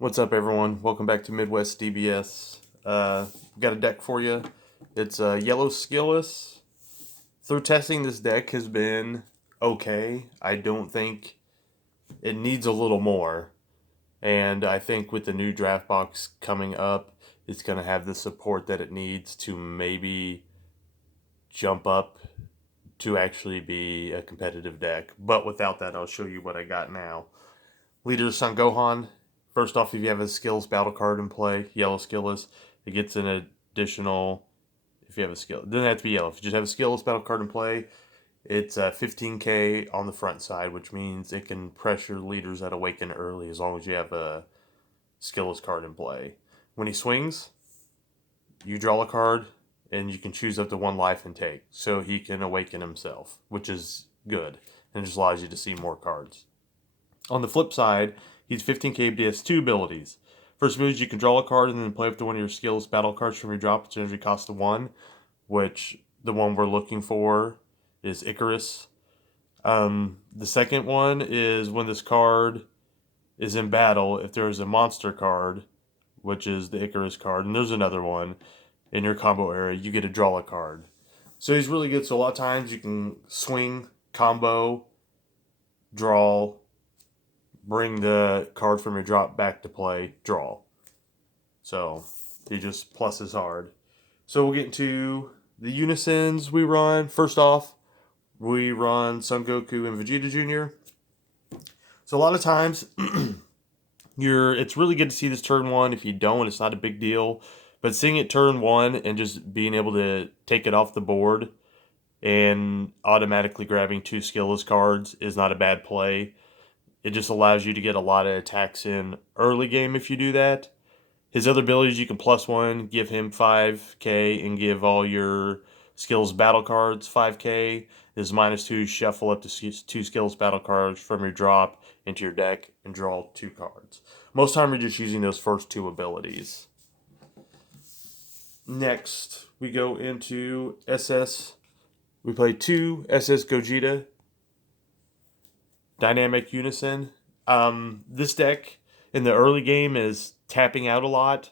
What's up, everyone? Welcome back to Midwest DBS. Got a deck for you. It's yellow skillless. Through testing, this deck has been okay. I don't think it needs a little more. And I think with the new draft box coming up, it's going to have the support that it needs to maybe jump up to actually be a competitive deck. But without that, I'll show you what I got now. Leader Son Gohan. First off, if you have a skills battle card in play, yellow skillless, it gets an additional. If you have a skill, it doesn't have to be yellow. If you just have a skillless battle card in play, it's 15k on the front side, which means it can pressure leaders that awaken early as long as you have a skillless card in play. When he swings, you draw a card and you can choose up to one life and take, so he can awaken himself, which is good and just allows you to see more cards. On the flip side, he's 15k, but he has two abilities. First ability is you can draw a card and then play up to one of your skills battle cards from your drop. Its energy costs 1, which the one we're looking for is Icarus. The second one is when this card is in battle, if there is a monster card, which is the Icarus card, and there's another one in your combo area, you get to draw a card. So he's really good. So a lot of times you can swing, combo, draw, bring the card from your drop back to play, draw. So he just pluses hard. So we'll get into the Unisons we run. First off, we run Son Goku and Vegeta Jr. So a lot of times, it's really good to see this turn 1. If you don't, it's not a big deal. But seeing it turn 1 and just being able to take it off the board and automatically grabbing 2 skillless cards is not a bad play. It just allows you to get a lot of attacks in early game if you do that. His other abilities, you can +1, give him 5k, and give all your skills battle cards 5k. His -2, shuffle up to 2 skills battle cards from your drop into your deck and draw 2 cards. Most time, you're just using those first 2 abilities. Next, we go into SS. We play 2 SS Gogeta. Dynamic Unison. This deck in the early game is tapping out a lot.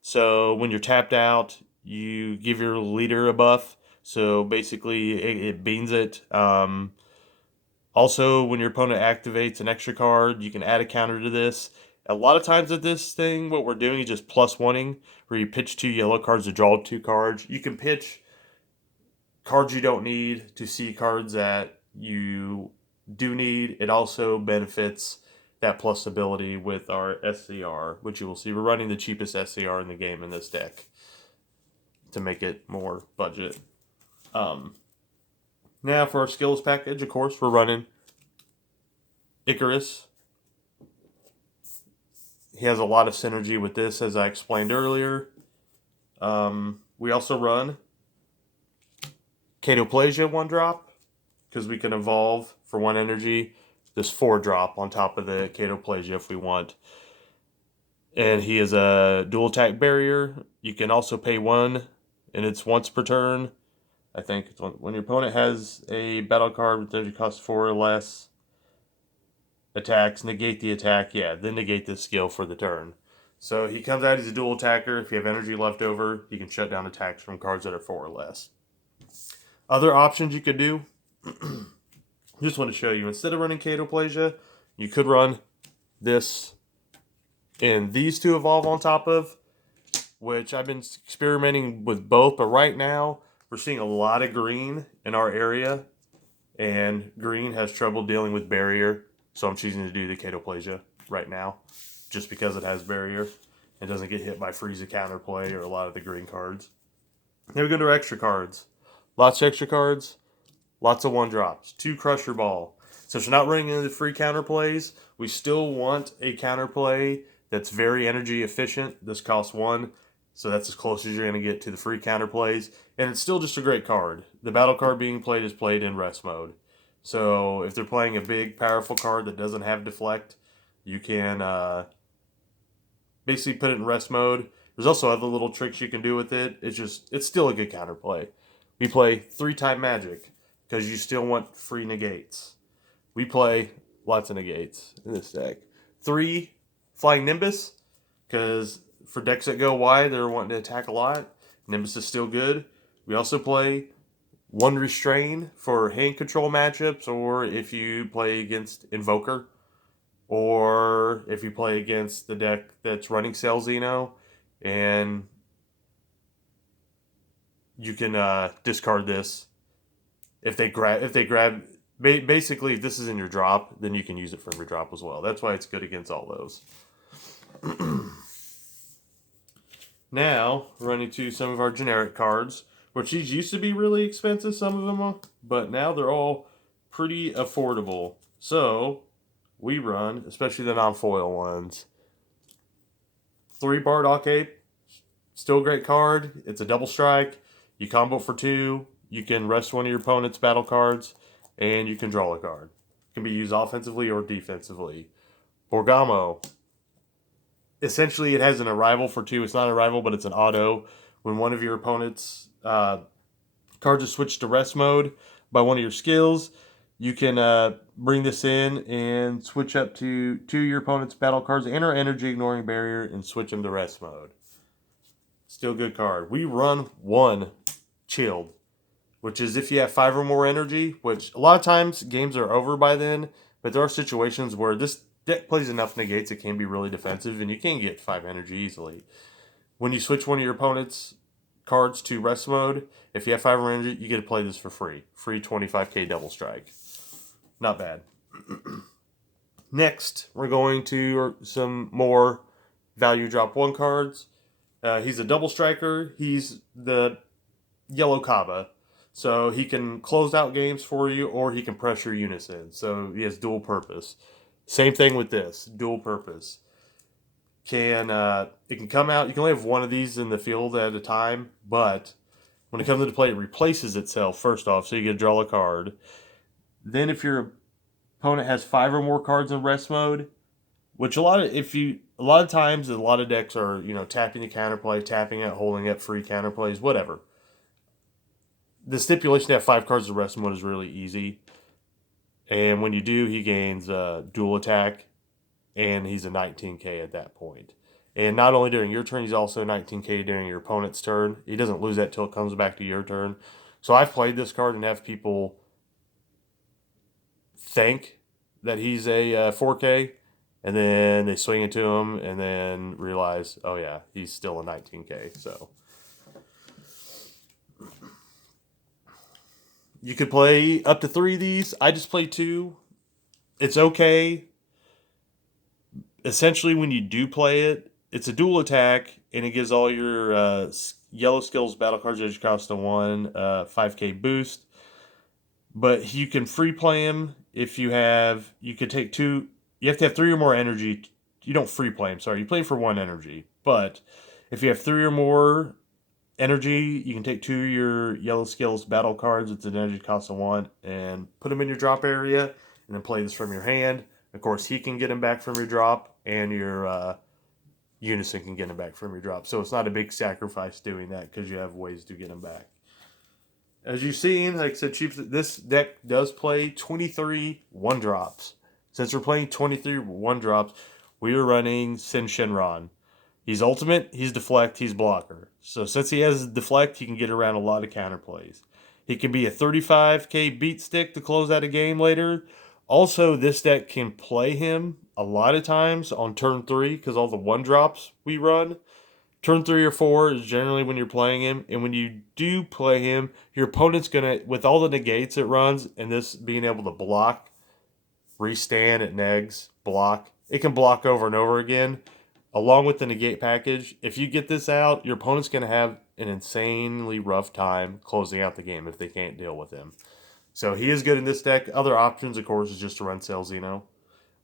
So when you're tapped out, you give your leader a buff. So basically, it beans it. Also, when your opponent activates an extra card, you can add a counter to this. A lot of times at this thing, what we're doing is just +1ing, where you pitch 2 yellow cards to draw 2 cards. You can pitch cards you don't need to see cards that you do need. It also benefits that plus ability with our SCR, which you will see. We're running the cheapest SCR in the game in this deck to make it more budget. Now for our skills package, of course, we're running Icarus. He has a lot of synergy with this, as I explained earlier. We also run Catoplasia 1-drop, because we can evolve for 1 energy this 4-drop on top of the Catoplasia if we want. And he is a dual attack barrier. You can also pay 1, and it's once per turn. I think it's when your opponent has a battle card with energy cost 4 or less, attacks, negate the attack, then negate this skill for the turn. So he comes out, he's a dual attacker. If you have energy left over, he can shut down attacks from cards that are 4 or less. Other options you could do, just want to show you, instead of running Catoplasia, you could run this and these 2 evolve on top of, which I've been experimenting with both, but right now we're seeing a lot of green in our area, and green has trouble dealing with barrier, so I'm choosing to do the Catoplasia right now, just because it has barrier and doesn't get hit by Frieza counterplay or a lot of the green cards. Then we go to our extra cards. Lots of extra cards, lots of 1-drops. 2 Crusher Ball. Since we're not running into the free counterplays, we still want a counterplay that's very energy efficient. This costs 1, so that's as close as you're going to get to the free counterplays. And it's still just a great card. The battle card being played is played in rest mode. So if they're playing a big, powerful card that doesn't have deflect, you can basically put it in rest mode. There's also other little tricks you can do with it. It's still a good counterplay. We play 3-time magic, because you still want free negates. We play lots of negates in this deck. 3 Flying Nimbus, because for decks that go wide, they're wanting to attack a lot. Nimbus is still good. We also play one Restrain for hand control matchups, or if you play against Invoker, or if you play against the deck that's running Cell Xeno, and you can discard this. If they grab, basically, if this is in your drop, then you can use it from your drop as well. That's why it's good against all those. Now, running to some of our generic cards, which these used to be really expensive, some of them are, but now they're all pretty affordable. So, we run, especially the non-foil ones. 3 Bardock Ape, still a great card. It's a double strike. You combo for 2. You can rest one of your opponent's battle cards, and you can draw a card. It can be used offensively or defensively. Borgamo. Essentially, it has an arrival for 2. It's not an arrival, but it's an auto. When one of your opponent's cards is switched to rest mode by one of your skills, you can bring this in and switch up to 2 of your opponent's battle cards, enter energy ignoring barrier, and switch them to rest mode. Still a good card. We run 1 Chilled, which is if you have 5 or more energy, which a lot of times games are over by then, but there are situations where this deck plays enough negates it can be really defensive, and you can get 5 energy easily. When you switch one of your opponent's cards to rest mode, if you have 5 or more energy, you get to play this for free. Free 25k double strike. Not bad. Next, we're going to some more value drop 1 cards. He's a double striker. He's the yellow Kaba. So he can close out games for you, or he can pressure Unison. So he has dual purpose. Same thing with this, dual purpose. It can come out, you can only have 1 of these in the field at a time, but when it comes into play, it replaces itself first off, so you get to draw a card. Then if your opponent has 5 or more cards in rest mode, which a lot of times a lot of decks are, tapping the counterplay, tapping it, holding it, free counterplays, whatever. The stipulation to have 5 cards in rest mode is really easy. And when you do, he gains dual attack, and he's a 19k at that point. And not only during your turn, he's also 19k during your opponent's turn. He doesn't lose that till it comes back to your turn. So I've played this card and have people think that he's a 4k, and then they swing it to him, and then realize, oh yeah, he's still a 19k. So you could play up to 3 of these. I just play 2. It's okay. Essentially, when you do play it, it's a dual attack, and it gives all your yellow skills battle cards that cost a 1 5k boost. But you can free play him if you could take 2. You have to have 3 or more energy. You don't free play him, sorry. You play him for 1 energy. But if you have 3 or more energy, you can take 2 of your yellow skills battle cards. It's an energy cost of 1, and put them in your drop area, and then play this from your hand. Of course, he can get him back from your drop, and your Unison can get him back from your drop. So it's not a big sacrifice doing that, because you have ways to get him back. As you've seen, like I said, this deck does play 23 1-drops. Since we're playing 23 1-drops, we are running Sin Shenron. He's ultimate, he's deflect, he's blocker. So since he has deflect, he can get around a lot of counterplays. He can be a 35k beat stick to close out a game later. Also, this deck can play him a lot of times on turn 3, because all the 1-drops we run. Turn 3 or 4 is generally when you're playing him, and when you do play him, your opponent's going to, with all the negates it runs, and this being able to block, restand at negs, block, it can block over and over again. Along with the negate package, if you get this out, your opponent's going to have an insanely rough time closing out the game if they can't deal with him. So he is good in this deck. Other options, of course, is just to run Cell Xeno,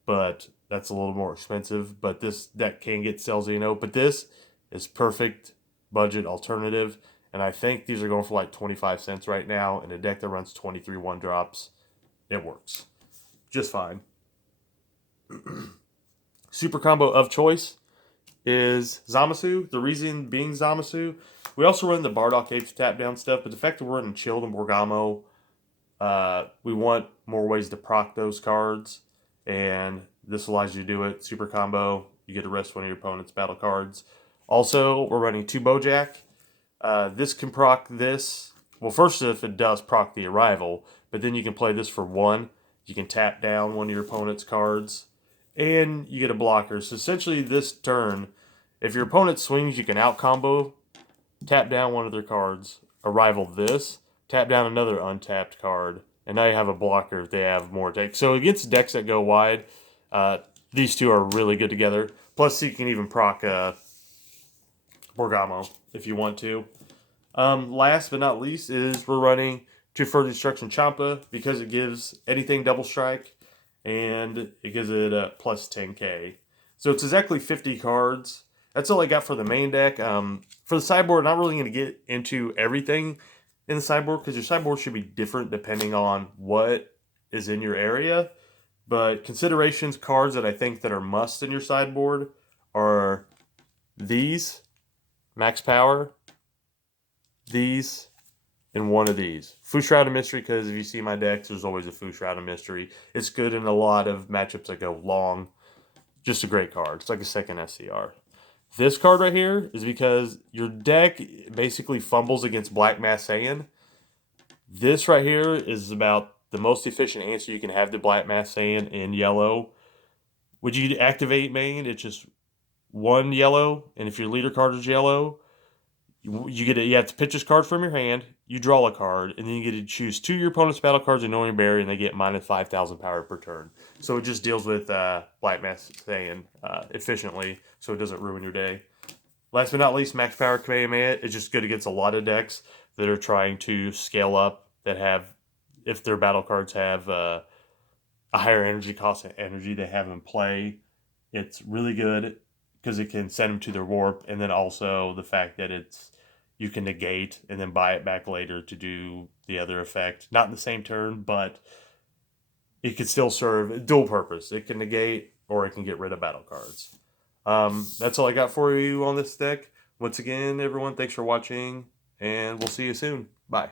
but that's a little more expensive. But this deck can get Cell Xeno, but this is perfect budget alternative, and I think these are going for like 25 cents right now. In a deck that runs 23 1-drops, it works just fine. Super combo of choice is Zamasu. The reason being Zamasu. We also run the Bardock Apes tap down stuff, but the fact that we're running Chilled and Borgamo, we want more ways to proc those cards, and this allows you to do it. Super combo. You get to rest one of your opponent's battle cards. Also, we're running 2 Bojack. This can proc this. Well, first, if it does proc the arrival, but then you can play this for 1. You can tap down one of your opponent's cards, and you get a blocker. So essentially, this turn, if your opponent swings, you can out combo, tap down one of their cards, arrival this, tap down another untapped card, and now you have a blocker if they have more decks. So against decks that go wide, these two are really good together. Plus, you can even proc Borgamo if you want to. Last but not least is we're running 2 Further Destruction Champa because it gives anything double strike, and it gives it a plus 10k. So it's exactly 50 cards. That's all I got for the main deck. For the sideboard, I'm not really going to get into everything in the sideboard because your sideboard should be different depending on what is in your area. But considerations, cards that I think that are must in your sideboard are these, max power, these, and one of these. Foo Shrouded Mystery, because if you see my decks, there's always a Foo Shrouded Mystery. It's good in a lot of matchups that go long. Just a great card. It's like a second SCR. This card right here is because your deck basically fumbles against Black Mass Saiyan. This right here is about the most efficient answer you can have to Black Mass Saiyan in yellow. Would you activate main? It's just 1 yellow, and if your leader card is yellow, you have to pitch this card from your hand, you draw a card, and then you get to choose 2 of your opponent's battle cards, Annoying Berry, and they get minus 5,000 power per turn. So it just deals with Black Mass Saiyan efficiently, so it doesn't ruin your day. Last but not least, Max Power Kamehameha is just good against a lot of decks that are trying to scale up, that have, if their battle cards have a higher energy cost and energy they have in play. It's really good because it can send them to their warp, and then also the fact that you can negate and then buy it back later to do the other effect. Not in the same turn, but it can still serve dual purpose. It can negate or it can get rid of battle cards. That's all I got for you on this deck. Once again, everyone, thanks for watching, and we'll see you soon. Bye.